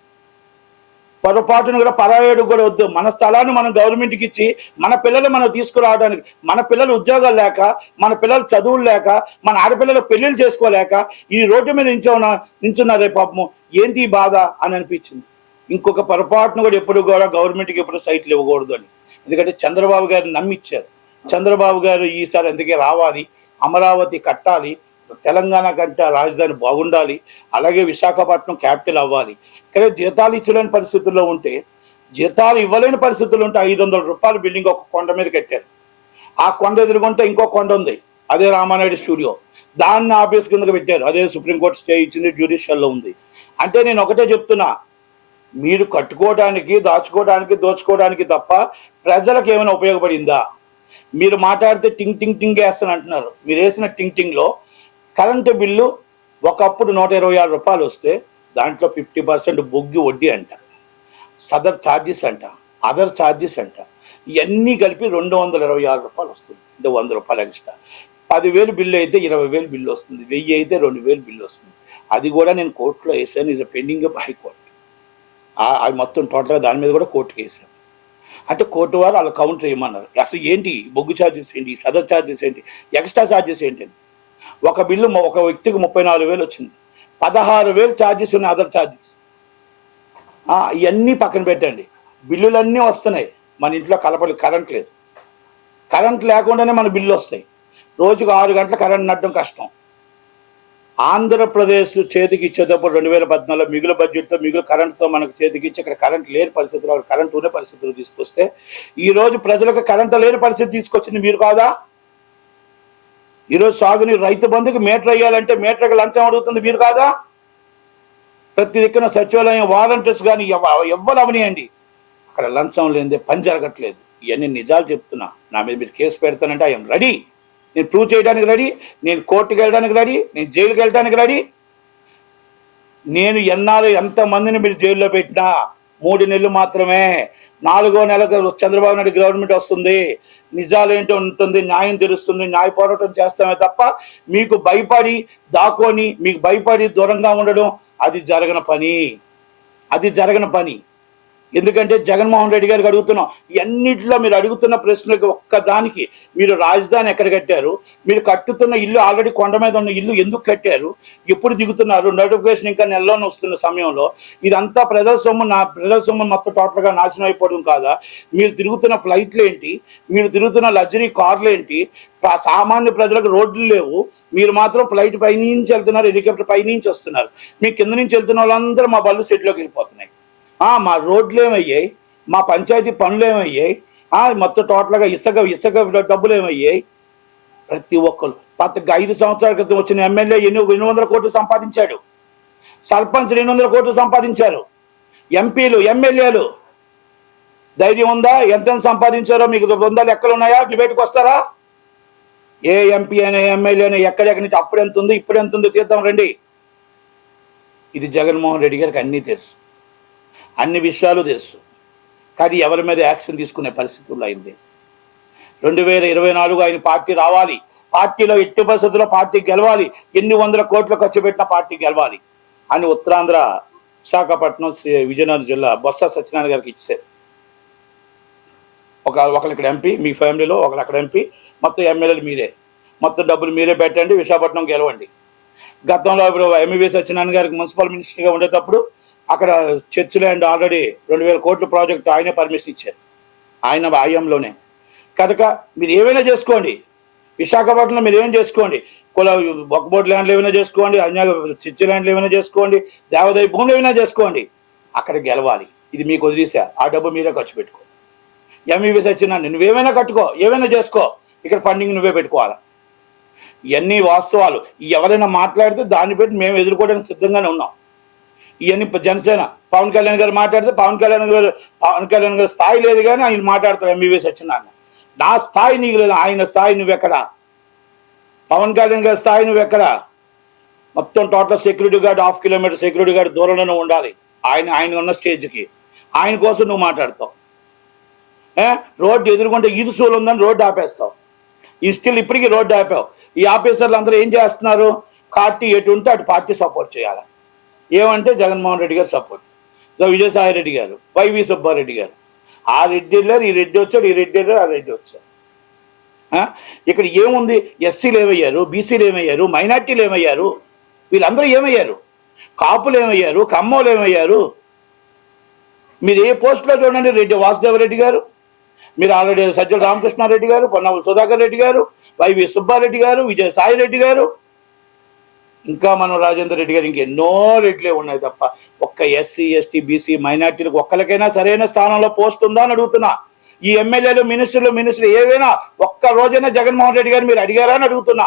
పొరపాటును కూడా పరాయుడు కూడా వద్దు, మన స్థలాన్ని మనం గవర్నమెంట్కి ఇచ్చి మన పిల్లలు మనం తీసుకురావడానికి, మన పిల్లలు ఉద్యోగాలు లేక, మన పిల్లలు చదువులు లేక, మన ఆడపిల్లలు పెళ్లిళ్ళు చేసుకోలేక ఈ రోడ్డు మీద నించున్నారే పాపము, ఏంటి బాధ అని అనిపించింది. ఇంకొక పొరపాటును కూడా ఎప్పుడు కూడా గవర్నమెంట్కి ఎప్పుడు సైట్లు ఇవ్వకూడదు అని. ఎందుకంటే చంద్రబాబు గారిని నమ్మిచ్చారు. చంద్రబాబు గారు ఈసారి అందుకే రావాలి, అమరావతి కట్టాలి, తెలంగాణ కంటే రాజధాని బాగుండాలి, అలాగే విశాఖపట్నం క్యాపిటల్ అవ్వాలి. కానీ జీతాలు ఇచ్చలేని పరిస్థితుల్లో ఉంటే, జీతాలు ఇవ్వలేని పరిస్థితుల్లో ఉంటే 500 రూపాయల బిల్డింగ్ ఒక కొండ మీద కట్టారు. ఆ కొండ ఎదురుగుంటే ఇంకో కొండ ఉంది, అదే రామానాయుడు స్టూడియో, దాన్ని ఆఫీస్ కిందకి పెట్టారు. అదే సుప్రీంకోర్టు స్టే ఇచ్చింది, జ్యుడిషియల్లో ఉంది. అంటే నేను ఒకటే చెప్తున్నా, మీరు కట్టుకోవడానికి, దోచుకోవడానికి తప్ప ప్రజలకు ఏమైనా ఉపయోగపడిందా? మీరు మాట్లాడితే టింగ్ వేస్తాను అంటున్నారు. మీరు వేసిన టింగ్లో కరెంటు బిల్లు ఒకప్పుడు 126 రూపాయలు వస్తే దాంట్లో 50% బొగ్గి వడ్డీ అంట, సదర్ ఛార్జెస్ అంట, అదర్ ఛార్జెస్ అంట, ఇవన్నీ కలిపి 226 రూపాయలు వస్తుంది. అంటే 100 రూపాయలు ఎక్స్ట్రా. 10,000 బిల్లు అయితే 20,000 బిల్లు వస్తుంది, 1000 అయితే 2,000 బిల్లు వస్తుంది. అది కూడా నేను కోర్టులో వేసాను. Is pending high court. అది మొత్తం టోటల్గా దాని మీద కూడా కోర్టుకి వేసాను. అంటే కోర్టు వారు వాళ్ళ కౌంటర్ ఏమన్నారు, అసలు ఏంటి బొగ్గు ఛార్జెస్ ఏంటి, సదర్ ఛార్జెస్ ఏంటి, ఎక్స్ట్రా ఛార్జెస్ ఏంటి. ఒక బిల్లు ఒక వ్యక్తికి 34,000 వచ్చింది, 16,000 ఛార్జెస్ ఉన్నాయి అదర్ ఛార్జెస్. ఇవన్నీ పక్కన పెట్టండి, బిల్లులన్నీ వస్తున్నాయి. మన ఇంట్లో కరెంట్ లేదు. కరెంట్ లేకుండానే మన బిల్లు వస్తాయి. రోజుకు 6 గంటల కరెంట్ నడడం కష్టం. ఆంధ్రప్రదేశ్ చేతికి ఇచ్చేటప్పుడు 2014 మిగులు బడ్జెట్తో మిగులు కరెంట్తో మనకు చేతికి ఇచ్చి ఇక్కడ కరెంట్ లేని పరిస్థితుల్లో కరెంట్ ఉన్న పరిస్థితులు తీసుకొస్తే ఈరోజు ప్రజలకు కరెంట్ లేని పరిస్థితి తీసుకొచ్చింది మీరు కాదా? ఈరోజు సాగుని రైతు బంధుకి మీటర్ అయ్యాలంటే మీటర్కి లంచం అడుగుతుంది మీరు కాదా? ప్రతి దిక్కున సచివాలయం వాలంటీర్స్ కానీ ఎవ్వరు అవనియండి, అక్కడ లంచం లేనిదే పని జరగట్లేదు. ఇవన్నీ నిజాలు చెప్తున్నా. నా మీద మీరు కేసు పెడతానంటే ఐఎమ్ రెడీ. నేను ప్రూవ్ చేయడానికి రెడీ, నేను కోర్టుకు వెళ్ళడానికి రెడీ, నేను జైలుకి వెళ్ళడానికి రెడీ. నేను ఎంతమందిని మీరు జైల్లో పెట్టినా 3 నెలలు మాత్రమే. 4వ నెలకు చంద్రబాబు నాయుడు గవర్నమెంట్ వస్తుంది, నిజాలు ఏంటో ఉంటుంది, న్యాయం తెలుస్తుంది, న్యాయ పోరాటం చేస్తామే తప్ప మీకు భయపడి దాక్కొని మీకు భయపడి దూరంగా ఉండడం అది జరగని పని. ఎందుకంటే జగన్మోహన్ రెడ్డి గారికి అడుగుతున్నాం, ఇవన్నిటిలో మీరు అడుగుతున్న ప్రశ్నలకు ఒక్కదానికి మీరు రాజధాని ఎక్కడ కట్టారు, మీరు కట్టుతున్న ఇల్లు ఆల్రెడీ కొండ మీద ఉన్న ఇల్లు ఎందుకు కట్టారు, ఎప్పుడు దిగుతున్నారు, నోటిఫికేషన్ ఇంకా నెలలోనే వస్తున్న సమయంలో ఇదంతా ప్రజల సొమ్ము మొత్తం టోటల్గా నాశనం అయిపోవడం కాదా? మీరు తిరుగుతున్న ఫ్లైట్లు ఏంటి, మీరు తిరుగుతున్న లగ్జరీ కార్లు ఏంటి, సామాన్య ప్రజలకు రోడ్లు లేవు, మీరు మాత్రం ఫ్లైట్ పైనుంచి వెళ్తున్నారు, హెలికాప్టర్ పైనుంచి వస్తున్నారు. మీ కింద నుంచి వెళ్తున్న వాళ్ళందరూ మా బళ్ళు సెట్లోకి వెళ్ళిపోతున్నాయి. మా రోడ్లు ఏమయ్యాయి, మా పంచాయతీ పనులు ఏమయ్యాయి, మొత్తం టోటల్గా ఇసుక డబ్బులు ఏమయ్యాయి. ప్రతి ఒక్కరు 5 సంవత్సరాల క్రితం వచ్చిన ఎమ్మెల్యే 200 కోట్లు సంపాదించాడు, సర్పంచ్ 200 కోట్లు సంపాదించారు, ఎంపీలు ఎమ్మెల్యేలు ధైర్యం ఉందా? ఎంత సంపాదించారో మీకు ఉందా? లెక్కలు ఉన్నాయా? డిబేట్కి వస్తారా? ఏ ఎంపీ అయినా ఎమ్మెల్యే అయినా ఎక్కడెక్కడి నుంచి అప్పుడు ఎంత ఉంది ఇప్పుడు ఎంత ఉందో తీద్దాం రండి. ఇది జగన్మోహన్ రెడ్డి గారికి అన్నీ తెలుసు, అన్ని విషయాలు తెలుసు. కానీ ఎవరి మీద యాక్షన్ తీసుకునే పరిస్థితుల్లో అయింది. 2024 ఆయన పార్టీ రావాలి, పార్టీలో ఎట్టి పరిస్థితుల్లో పార్టీ గెలవాలి, ఎన్ని వందల కోట్లు ఖర్చు పెట్టిన పార్టీ గెలవాలి అని ఉత్తరాంధ్ర విశాఖపట్నం విజయనగరం జిల్లా బొత్స సత్యనారాయణ గారికి ఇచ్చారు. ఒకళ్ళు ఇక్కడ ఎంపీ, మీ ఫ్యామిలీలో ఒకళ్ళు అక్కడ ఎంపీ, మొత్తం ఎమ్మెల్యేలు మీరే, మొత్తం డబ్బులు మీరే పెట్టండి, విశాఖపట్నం గెలవండి. గతంలో ఇప్పుడు ఎంవీవీ సత్యనారాయణ గారికి మున్సిపల్ మినిస్టర్గా ఉండేటప్పుడు అక్కడ చర్చ్ ల్యాండ్ ఆల్రెడీ 2,000 కోట్ల ప్రాజెక్టు ఆయనే పర్మిషన్ ఇచ్చారు, ఆయన ఆయంలోనే. కనుక మీరు ఏమైనా చేసుకోండి, విశాఖపట్నంలో మీరు ఏమైనా చేసుకోండి, బొక్కబోట్ ల్యాండ్లు ఏమైనా చేసుకోండి, చర్చ్ ల్యాండ్లు ఏమైనా చేసుకోండి, దేవాదాయ భూములు ఏమైనా చేసుకోండి, అక్కడ గెలవాలి. ఇది మీకు వదిలేసా, ఆ డబ్బు మీరే ఖర్చు పెట్టుకో. ఎంవీవీ సత్యనారాయణ నువ్వేమైనా కట్టుకో, ఏమైనా చేసుకో, ఇక్కడ ఫండింగ్ నువ్వే పెట్టుకోవాలి. ఇవన్నీ వాస్తవాలు. ఎవరైనా మాట్లాడితే దాన్ని పెట్టి మేము ఎదుర్కోవడానికి సిద్ధంగానే ఉన్నాం. ఇవన్నీ జనసేన పవన్ కళ్యాణ్ గారు మాట్లాడితే పవన్ కళ్యాణ్ గారి స్థాయి లేదు, కానీ ఆయన మాట్లాడతారు ఎంవీవీ సత్యనారాయణ. నా స్థాయి నీకు లేదు, ఆయన స్థాయి నువ్వెక్కడా? పవన్ కళ్యాణ్ గారి స్థాయి నువ్వెక్కడా? మొత్తం total security guard 1/2 kilometre security guard దూరంలోనే ఉండాలి ఆయన ఉన్న స్టేజ్కి. ఆయన కోసం నువ్వు మాట్లాడతావు. రోడ్డు ఎదుర్కొంటే ఈదుసూలు ఉందని రోడ్డు ఆపేస్తావు. ఇప్పటికీ రోడ్డు ఆపావు. ఈ ఆఫీసర్లు అందరూ ఏం చేస్తున్నారు? పార్టీ ఎటు ఉంటే అటు పార్టీ సపోర్ట్ చేయాలి. ఏమంటే జగన్మోహన్ రెడ్డి గారు సపోర్ట్, విజయసాయి రెడ్డి గారు, వైవి సుబ్బారెడ్డి గారు, ఆ రెడ్డి వెళ్ళారు, ఈ రెడ్డి వచ్చాడు, ఈ రెడ్డి వెళ్ళారు, ఆ రెడ్డి వచ్చారు. ఇక్కడ ఏముంది? ఎస్సీలు ఏమయ్యారు, బీసీలు ఏమయ్యారు, మైనార్టీలు ఏమయ్యారు, వీళ్ళందరూ ఏమయ్యారు, కాపులు ఏమయ్యారు, కమ్మోలు ఏమయ్యారు? మీరు ఏ పోస్టులో చూడండి, రెడ్డి వాసుదేవరెడ్డి గారు, మీరు ఆల్రెడీ సజ్జల రామకృష్ణారెడ్డి గారు, పొన్నవ సుధాకర్ రెడ్డి గారు, వైవి సుబ్బారెడ్డి గారు, విజయసాయి రెడ్డి గారు, ఇంకా మనం రాజేందర్ రెడ్డి గారు, ఇంకెన్నో రెడ్లే ఉన్నాయి తప్ప ఒక్క ఎస్సీ ఎస్టీ బీసీ మైనార్టీలకు ఒక్కరికైనా సరైన స్థానంలో పోస్ట్ ఉందా అని అడుగుతున్నా. ఈ ఎమ్మెల్యేలు మినిస్టర్లు ఏవైనా ఒక్క రోజైనా జగన్మోహన్ రెడ్డి గారు మీరు అడిగారా అని అడుగుతున్నా.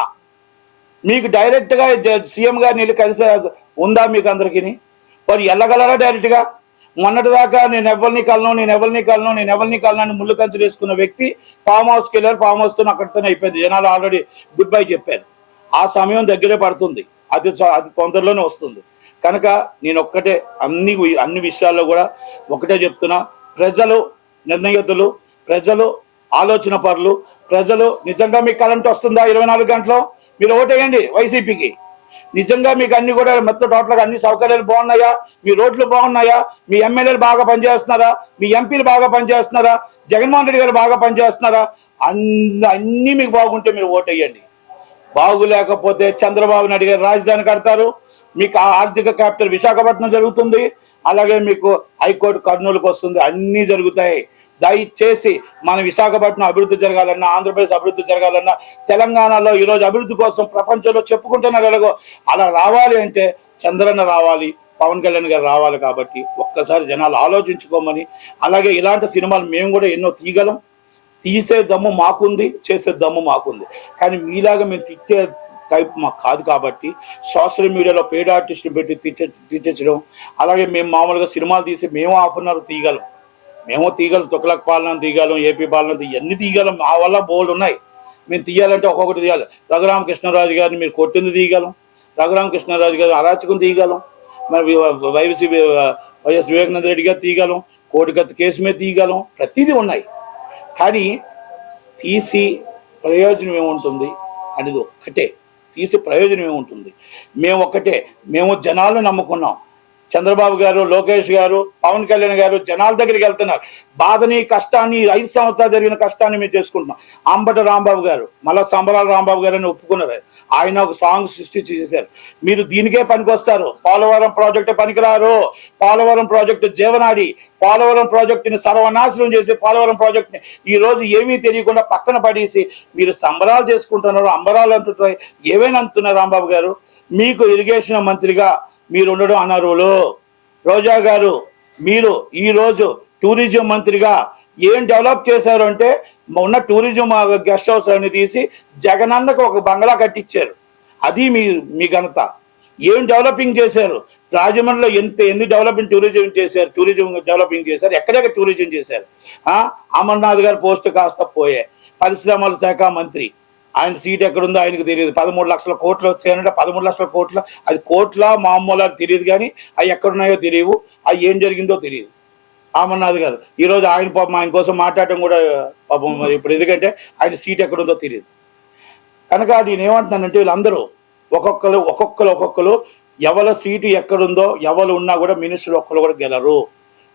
మీకు డైరెక్ట్గా సీఎం గారిని వెళ్ళి కలిసి ఉందా మీకు అందరికీ? వారు వెళ్ళగలరా డైరెక్ట్గా? మొన్నటిదాకా నేను ఎవరిని కలను అని ముళ్ళు కంచులు వేసుకున్న వ్యక్తి ఫామ్ హౌస్కి వెళ్ళారు, ఫామ్ హౌస్తో అక్కడితోనే అయిపోయింది. జనాలు ఆల్రెడీ గుడ్ బై చెప్పారు. ఆ సమయం దగ్గరే పడుతుంది, అది తొందరలోనే వస్తుంది. కనుక నేను ఒక్కటే అన్ని విషయాల్లో కూడా ఒకటే చెప్తున్నా, ప్రజలు నిర్ణయతులు, ప్రజలు ఆలోచన పరులు, ప్రజలు నిజంగా మీకు కరెంట్ వస్తుందా 24 గంటలు మీరు ఓటేయండి వైసీపీకి. నిజంగా మీకు అన్ని కూడా మొత్తం టోటల్గా అన్ని సౌకర్యాలు బాగున్నాయా, మీ రోడ్లు బాగున్నాయా, మీ ఎమ్మెల్యేలు బాగా పనిచేస్తున్నారా, మీ ఎంపీలు బాగా పనిచేస్తున్నారా, జగన్మోహన్ రెడ్డి గారు బాగా పనిచేస్తున్నారా, అన్నీ మీకు బాగుంటే మీరు ఓటేయండి. బాగులేకపోతే చంద్రబాబు నాయుడు గారు రాజధాని కడతారు, మీకు ఆర్థిక క్యాపిటల్ విశాఖపట్నం జరుగుతుంది, అలాగే మీకు హైకోర్టు కర్నూలుకు వస్తుంది, అన్నీ జరుగుతాయి. దయచేసి మన విశాఖపట్నం అభివృద్ధి జరగాలన్నా, ఆంధ్రప్రదేశ్ అభివృద్ధి జరగాలన్నా, తెలంగాణలో ఈరోజు అభివృద్ధి కోసం ప్రపంచంలో చెప్పుకుంటున్నారు ఎలాగో అలా రావాలి అంటే చంద్రన్న రావాలి, పవన్ కళ్యాణ్ గారు రావాలి. కాబట్టి ఒక్కసారి జనాలు ఆలోచించుకోమని, అలాగే ఇలాంటి సినిమాలు మేము కూడా ఎన్నో తీయగలం, తీసే దమ్ము మాకుంది, చేసే దమ్ము మాకుంది. కానీ మీలాగా మేము తిట్టే టైప్ మాకు కాదు. కాబట్టి సోషల్ మీడియాలో పెయిడ్ ఆర్టిస్టులు పెట్టి తిట్టించడం, అలాగే మేము మామూలుగా సినిమాలు తీసి మేము హాఫ్ అన్ అవర్ తీయగలం, మేము తీయగలం, తుగ్లక్ పాలన తీయగలం, ఏపీ పాలన ఇవన్నీ తీయగలం, మా వల్ల బోల్డ్ ఉన్నాయి. మేము తీయాలంటే ఒక్కొక్కటి తీయాలి. రఘురామకృష్ణరాజు గారిని మీరు కొట్టింది తీయగలం, రఘురామకృష్ణరాజు గారి అరాచకం తీయగలం, మరి వైఎస్ వివేకానంద రెడ్డి గారు తీయగలం, కోడికత్తి కేసు మీద తీయగలం, ప్రతిదీ ఉన్నాయి. కానీ తీసి ప్రయోజనం ఏముంటుంది అనేది ఒక్కటే, తీసి ప్రయోజనం ఏముంటుంది, మేము ఒక్కటే, మేము జనాలను నమ్ముకున్నాం. చంద్రబాబు గారు, లోకేష్ గారు, పవన్ కళ్యాణ్ గారు జనాల దగ్గరికి వెళ్తున్నారు. బాధని, కష్టాన్ని, 5 సంవత్సరాలు జరిగిన కష్టాన్ని మేము చేసుకుంటున్నాం. అంబటి రాంబాబు గారు, మళ్ళా సంబరాల రాంబాబు గారు అని ఒప్పుకున్నారు. ఆయన ఒక సాంగ్ సృష్టించి చేశారు. మీరు దీనికే పనికొస్తారు, పోలవరం ప్రాజెక్టు పనికిరారు. పోలవరం ప్రాజెక్టు జీవనాడి, పోలవరం ప్రాజెక్టుని సర్వనాశనం చేసి, పోలవరం ప్రాజెక్టుని ఈ రోజు ఏమీ తెలియకుండా పక్కన పడేసి మీరు సంబరాలు చేసుకుంటున్నారు, అంబరాలు అంటున్నాయి, ఏవైనా అంటున్నారు. రాంబాబు గారు, మీకు ఇరిగేషన్ మంత్రిగా మీరు ఉండడం అనర్హులు. రోజా గారు, మీరు ఈరోజు టూరిజం మంత్రిగా ఏం డెవలప్ చేశారు అంటే, ఉన్న టూరిజం గెస్ట్ హౌస్ అని తీసి జగనన్నకు ఒక బంగ్లా కట్టించారు, అది మీ ఘనత. ఏం డెవలపింగ్ చేశారు, రాజమండ్రిలో ఎన్ని డెవలపింగ్ టూరిజం చేశారు, టూరిజం డెవలపింగ్ చేశారు, ఎక్కడెక్కడ టూరిజం చేశారు. అమర్నాథ్ గారి పోస్ట్ కాస్త పోయే, పరిశ్రమల శాఖ మంత్రి, ఆయన సీట్ ఎక్కడుందో ఆయనకు తెలియదు. 13 లక్షల కోట్లు వచ్చాయంటే 13 లక్షల కోట్ల, అది కోట్ల మామూలు తెలియదు, కానీ అవి ఎక్కడున్నాయో తెలియవు, అవి ఏం జరిగిందో తెలియదు. అమర్నాథ్ గారు ఈరోజు ఆయన పాపం, ఆయన కోసం మాట్లాడటం కూడా పాపం మరి ఇప్పుడు, ఎందుకంటే ఆయన సీట్ ఎక్కడుందో తెలియదు. కనుక నేను ఏమంటున్నానంటే, వీళ్ళందరూ ఒక్కొక్కరు ఎవరి సీటు ఎక్కడుందో, ఎవరు ఉన్నా కూడా మినిస్టర్ ఒక్కరు కూడా గెలరు.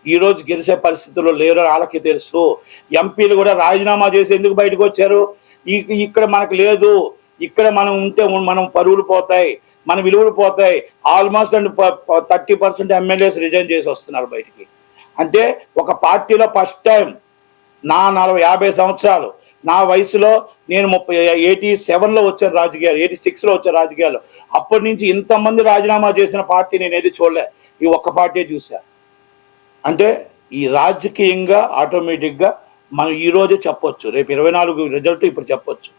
ఈరోజు గెలిచే పరిస్థితుల్లో లేరు, వాళ్ళకి తెలుసు. ఎంపీలు కూడా రాజీనామా చేసి ఎందుకు బయటకు వచ్చారు, ఇక్కడ మనకు లేదు, ఇక్కడ మనం ఉంటే మనం పరువులు పోతాయి, మన విలువలు పోతాయి. ఆల్మోస్ట్ 30% ఎమ్మెల్యేస్ రిజైన్ చేసి వస్తున్నారు బయటికి. అంటే ఒక పార్టీలో ఫస్ట్ టైం, నా 50 సంవత్సరాలు, నా వయసులో నేను 87లో వచ్చాను రాజకీయాలు, 86లో వచ్చాను రాజకీయాలు. అప్పటి నుంచి ఇంతమంది రాజీనామా చేసిన పార్టీ నేను ఏది చూడలే, ఈ ఒక్క పార్టీ చూసా. అంటే ఈ రాజకీయంగా ఆటోమేటిక్గా మనం ఈరోజే చెప్పొచ్చు, రేపు 24 రిజల్ట్ ఇప్పుడు చెప్పొచ్చు.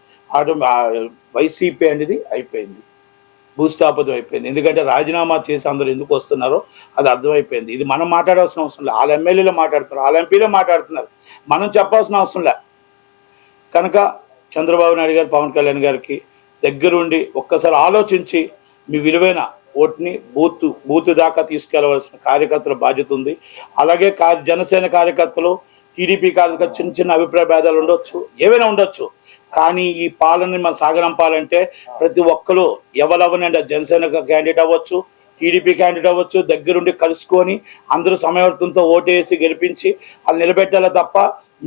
వైసీపీ అనేది అయిపోయింది, భూస్థాపితం అయిపోయింది. ఎందుకంటే రాజీనామా చేసి అందరూ ఎందుకు వస్తున్నారో అది అర్థమైపోయింది. ఇది మనం మాట్లాడాల్సిన అవసరం లేదు, వాళ్ళ ఎమ్మెల్యేలు మాట్లాడుతున్నారు, వాళ్ళ ఎంపీలే మాట్లాడుతున్నారు, మనం చెప్పాల్సిన అవసరం లే. కనుక చంద్రబాబు నాయుడు గారు, పవన్ కళ్యాణ్ గారికి దగ్గరుండి ఒక్కసారి ఆలోచించి మీ విలువైన ఓటుని బూత్ దాకా తీసుకెళ్లవలసిన కార్యకర్తల బాధ్యత ఉంది. అలాగే జనసేన కార్యకర్తలు, టీడీపీ కార్యకర్తలు చిన్న అభిప్రాయ భేదాలు ఉండొచ్చు, ఏవైనా ఉండొచ్చు, కానీ ఈ పాలనని మనం సాగనంపాలంటే ప్రతి ఒక్కరు ఎవరెవరినండి, జనసేన క్యాండిడేట్ అవ్వచ్చు, టీడీపీ క్యాండిడేట్ అవ్వచ్చు, దగ్గరుండి కలుసుకొని అందరూ సమయవర్తంతో ఓటేసి గెలిపించి వాళ్ళు నిలబెట్టాలి తప్ప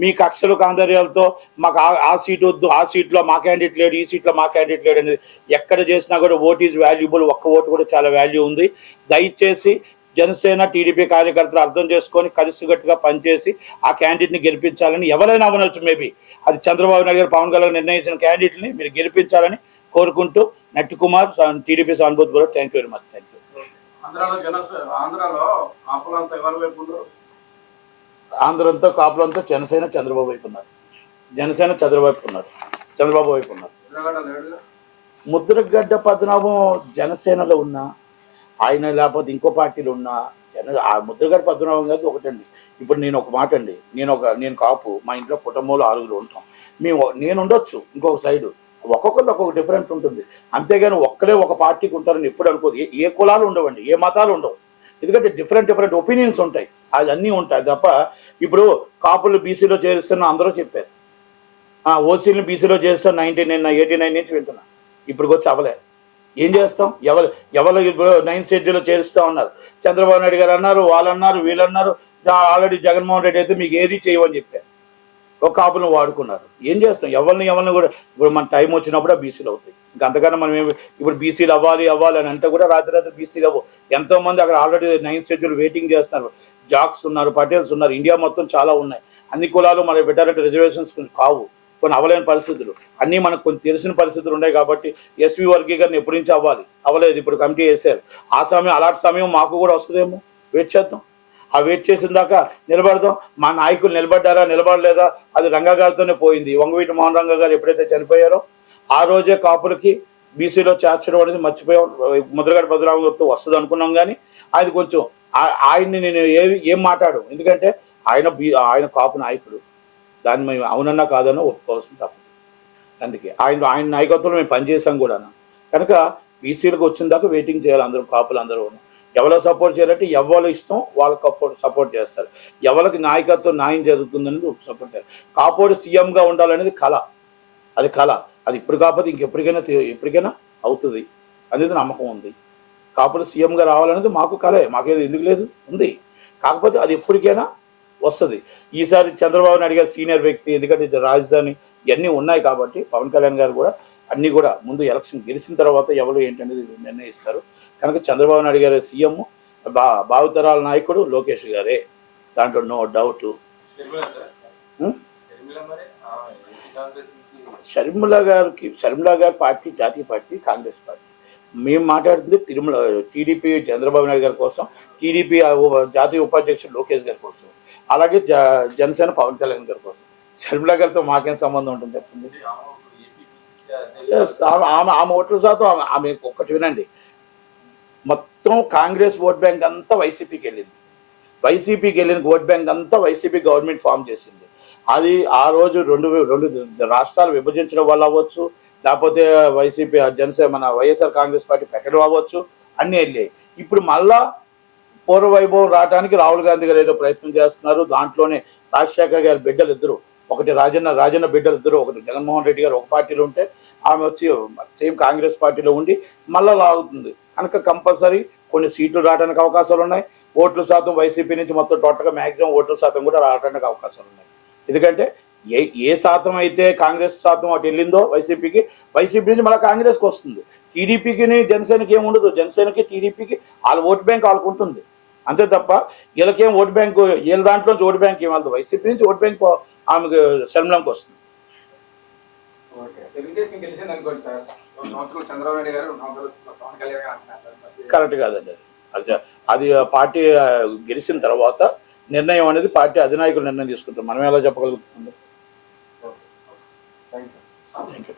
మీ కక్షలు కాందర్యాలతో మాకు ఆ సీట్ వద్దు, ఆ సీట్లో మా క్యాండిడేట్ లేడు, ఈ సీట్లో మా క్యాండిడేట్ లేడు అనేది ఎక్కడ చేసినా కూడా ఓట్ ఈజ్ వాల్యుబుల్, ఒక్క ఓటు కూడా చాలా వాల్యూ ఉంది. దయచేసి జనసేన టీడీపీ కార్యకర్తలు అర్థం చేసుకొని కలిసికట్టుగా పనిచేసి ఆ క్యాండిడేట్ని గెలిపించాలని, ఎవరైనా అవ్వచ్చు, మేబీ అది చంద్రబాబు నాయుడు గారు, పవన్ కళ్యాణ్ నిర్ణయించిన క్యాండిడేట్ని మీరు గెలిపించాలని కోరుకుంటూ, నట్టి కుమార్, టీడీపీ సానుభూతి కూడా. Thank you very much. Thank you. ఆంధ్రంతో కాపులంతో జనసేన చంద్రబాబు వైపు ఉన్నారు, జనసేన చంద్రబాబు వైపు ఉన్నారు. ముద్రగడ్డ పద్మనాభం జనసేనలో ఉన్నా, ఆయన లేకపోతే ఇంకో పార్టీలో ఉన్నా, ఆ ముద్రగడ్డ పద్మనాభం గారికి ఒకటండి. ఇప్పుడు నేను ఒక మాట అండి, నేను కాపు, మా ఇంట్లో కుటుంబంలో 6 ఉంటాం, నేను ఉండొచ్చు, ఇంకొక సైడు ఒక్కొక్కరు ఒక్కొక్క డిఫరెంట్ ఉంటుంది. అంతేగాని ఒక్కరే ఒక పార్టీకి ఉంటారని ఎప్పుడు అనుకోదు. ఏ కులాలు ఉండవండి, ఏ మతాలు ఉండవు, ఎందుకంటే డిఫరెంట్ ఒపీనియన్స్ ఉంటాయి, అది అన్నీ ఉంటాయి తప్ప. ఇప్పుడు కాపులు బీసీలో చేరుస్తున్నా అందరూ చెప్పారు, ఓసీలను బీసీలో చేస్తాను 89 నుంచి వింటున్నా, ఇప్పుడు వచ్చి అవలే. ఏం చేస్తాం? ఎవరు ఇప్పుడు 9th షెడ్యూల్లో చేరుస్తూ ఉన్నారు. చంద్రబాబు నాయుడు గారు అన్నారు, వాళ్ళు అన్నారు, వీళ్ళు అన్నారు. ఆల్రెడీ జగన్మోహన్ రెడ్డి అయితే మీకు ఏది చేయమని చెప్పారు. ఒక కాపులను వాడుకున్నారు. ఏం చేస్తాం? ఎవరిని కూడా ఇప్పుడు మన టైం వచ్చినప్పుడే బీసీలు అవుతాయి. ఇంకా అంతకన్నా మనం ఇప్పుడు బీసీలు అవ్వాలి అని అంటే కూడా రాత్రి బీసీలు అవ్వవు. ఎంతో మంది అక్కడ ఆల్రెడీ 9th షెడ్యూల్ వెయిటింగ్ చేస్తున్నారు. జాక్స్ ఉన్నారు, పటేల్స్ ఉన్నారు, ఇండియా మొత్తం చాలా ఉన్నాయి. అన్ని కులాలు మనకి పెట్టాలంటే రిజర్వేషన్స్ కావు, కొన్ని అవ్వలేని పరిస్థితులు, అన్నీ మనకు కొన్ని తెలిసిన పరిస్థితులు ఉన్నాయి. కాబట్టి ఎస్వి వర్గీకరణ ఎప్పటి నుంచి అవ్వలేదు. ఇప్పుడు కమిటీ వేసారు. ఆ సమయం అలాంటి సమయం మాకు కూడా వస్తుందేమో, వెయిట్ చేద్దాం. ఆ వెయిట్ చేసిన దాకా నిలబడదాం. మా నాయకులు నిలబడ్డారా నిలబడలేదా అది రంగా గారితోనే పోయింది. వంగవీటి మోహన్ రంగా గారు ఎప్పుడైతే చనిపోయారో ఆ రోజే కాపులకి బీసీలో చేర్చడం అనేది మర్చిపోయాం. ముద్రగడ పద్మనాభం గారితో వస్తుంది అనుకున్నాం, కానీ అది కొంచెం ఆయన్ని నేను ఏం మాట్లాడు, ఎందుకంటే ఆయన కాపు నాయకుడు. దాన్ని మేము అవునన్నా కాదన్నా ఒప్పుకోవాల్సిన తప్పదు. అందుకే ఆయన నాయకత్వంలో మేము పనిచేసాం కూడా. కనుక బీసీలకు వచ్చిన దాకా వెయిటింగ్ చేయాలి అందరూ, కాపులు అందరూ. ఎవరో సపోర్ట్ చేయాలంటే ఎవరు ఇష్టం వాళ్ళకి సపోర్ట్ చేస్తారు. ఎవరికి నాయకత్వం న్యాయం జరుగుతుందనేది సపోర్ట్ చేస్తారు. కాపోడు సీఎంగా ఉండాలనేది కళ, అది కళ. అది ఇప్పుడు కాకపోతే ఎప్పటికైనా అవుతుంది అనేది నమ్మకం ఉంది. కాపోడు సీఎంగా రావాలనేది మాకు కళే, మాకేది ఎందుకు లేదు, ఉంది. కాకపోతే అది ఎప్పటికైనా వస్తుంది. ఈసారి చంద్రబాబు నాయుడు గారు సీనియర్ వ్యక్తి, ఎందుకంటే రాజధాని ఇవన్నీ ఉన్నాయి కాబట్టి పవన్ కళ్యాణ్ గారు కూడా అన్నీ కూడా ముందు ఎలక్షన్ గెలిచిన తర్వాత ఎవరు ఏంటనేది నిర్ణయిస్తారు. కనుక చంద్రబాబు నాయుడు గారు సీఎం, భావితరాల నాయకుడు లోకేష్ గారే, దాంట్లో నో డౌట్. షర్మిల గారి పార్టీ జాతీయ పార్టీ, కాంగ్రెస్ పార్టీ. మేము మాట్లాడుతుంది టీడీపీ చంద్రబాబు నాయుడు గారి కోసం, టీడీపీ జాతీయ ఉపాధ్యక్షుడు లోకేష్ గారి కోసం, అలాగే జనసేన పవన్ కళ్యాణ్ గారి కోసం. షర్మిల గారితో మాకేం సంబంధం ఉంటుంది చెప్పండి? ఆమె ఓట్ల శాతం ఆమె ఒక్కటి వినండి, మొత్తం కాంగ్రెస్ ఓట్ బ్యాంక్ అంతా వైసీపీకి వెళ్ళింది. వైసీపీకి వెళ్ళిన ఓట్ బ్యాంక్ అంతా వైసీపీ గవర్నమెంట్ ఫామ్ చేసింది. అది ఆ రోజు రెండు రాష్ట్రాలు విభజించడం వల్ల అవ్వచ్చు, లేకపోతే వైసీపీ జనసేన మన వైఎస్ఆర్ కాంగ్రెస్ పార్టీ పెట్టడం అవ్వచ్చు, అన్నీ వెళ్ళాయి. ఇప్పుడు మళ్ళా పూర్వ వైభవం రావడానికి రాహుల్ గాంధీ గారు ఏదో ప్రయత్నం చేస్తున్నారు. దాంట్లోనే రాజశేఖర్ గారి బిడ్డలు ఇద్దరు, ఒకటి రాజన్న బిడ్డలు ఇద్దరు, ఒకటి జగన్మోహన్ రెడ్డి గారు ఒక పార్టీలో ఉంటే ఆమె వచ్చి సేమ్ కాంగ్రెస్ పార్టీలో ఉండి మళ్ళా లాగుతుంది. కనుక కంపల్సరీ కొన్ని సీట్లు రావడానికి అవకాశాలు ఉన్నాయి. ఓట్ల శాతం వైసీపీ నుంచి మొత్తం టోటల్గా మ్యాక్సిమం ఓట్ల శాతం కూడా రావడానికి అవకాశాలు ఉన్నాయి. ఎందుకంటే ఏ శాతం అయితే కాంగ్రెస్ శాతం అటు వెళ్ళిందో వైసీపీ నుంచి మళ్ళీ కాంగ్రెస్కి వస్తుంది. టీడీపీకి జనసేనకి ఏముండదు. జనసేనకి టీడీపీకి వాళ్ళ ఓట్ బ్యాంక్ వాళ్ళకు ఉంటుంది అంతే తప్ప వీళ్ళకేం ఓట్ బ్యాంకు, వీళ్ళ దాంట్లో నుంచి ఓట్ బ్యాంక్ ఏమవుతుంది, వైసీపీ నుంచి ఓట్ బ్యాంక్ ఆమెకు శర్మిలంకి వస్తుంది. కరెక్ట్ కాదండి అది పార్టీ గెలిచిన తర్వాత నిర్ణయం అనేది పార్టీ అధినాయకులు నిర్ణయం తీసుకుంటారు. మనం ఎలా చెప్పగలుగుతుంది? Thank you.